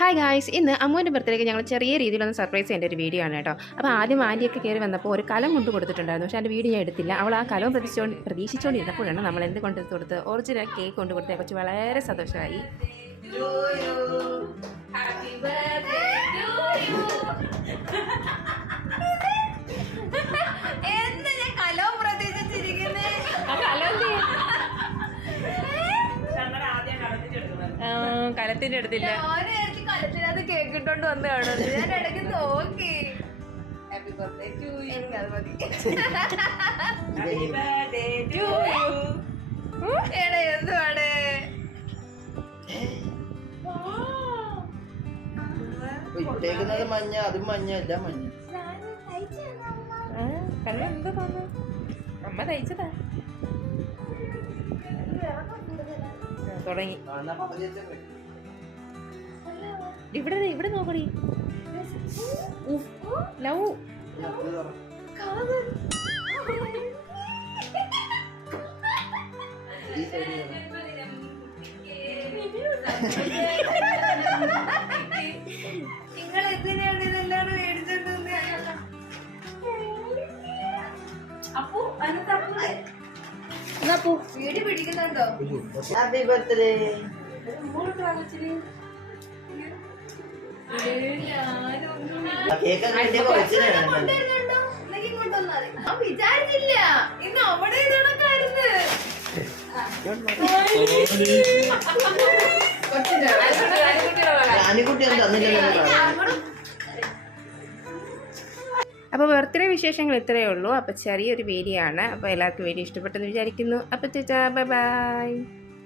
Hi guys, ഇന്ന് അമ്മുവിൻ്റെ ബർത്ത്ഡേക്ക് ഞങ്ങൾ ചെറിയ രീതിയിലൊന്ന് സർപ്രൈസ് ചെയ്യേണ്ട ഒരു വീഡിയോ ആണ് കേട്ടോ. അപ്പോൾ ആദ്യം ആൻറ്റിയൊക്കെ കയറി വന്നപ്പോൾ ഒരു കലം കൊണ്ട് കൊടുത്തിട്ടുണ്ടായിരുന്നു. പക്ഷേ അതിൻ്റെ വീഡിയോ ഞാൻ എടുത്തില്ല. അവൾ ആ കലം പ്രതീക്ഷിച്ചുകൊണ്ടിരുന്നപ്പോഴാണ് നമ്മൾ എന്ത് കൊണ്ട് കൊടുത്ത് ഒറിജിനൽ കേക്ക് കൊണ്ട് കൊടുത്തത്. കുറച്ച് വളരെ സന്തോഷമായി. കലത്തിൻ്റെ അടുത്തില്ല, കലത്തിനകത്ത് കേക്ക് ഇട്ടോണ്ട് വന്ന് കാണുന്നു. ഞാൻ ഇടയ്ക്ക് നോക്കി. Happy birthday to you. അത് മതി. Happy birthday to you. എടാ എന്തുവാണ്? ഇട്ടേക്കുന്നത് മഞ്ഞ, അതും മഞ്ഞ, എല്ലാം മഞ്ഞ. കല്ല് എന്താ തോന്നുന്നു? അമ്മ തയ്ച്ചതാ. തുടങ്ങി. ഇവിടെ നോക്കടി. ലവ് നിങ്ങൾ എന്തിനാണ് ഇതെല്ലാം മേടിച്ചോണ്ട് വീട് പിടിക്കുന്നുണ്ടോ? Happy birthday. വിചാരിച്ചില്ല ഇന്ന് അവിടെ ഇതണക്കായിരുന്നു. അപ്പോൾ ബർത്ത്ഡേ വിശേഷങ്ങൾ ഇത്രയേ ഉള്ളൂ. അപ്പോൾ ചെറിയൊരു വീഡിയോ ആണ്. അപ്പോൾ എല്ലാവർക്കും വീഡിയോ ഇഷ്ടപ്പെട്ടെന്ന് വിചാരിക്കുന്നു. അപ്പോൾ ബൈ ബൈ.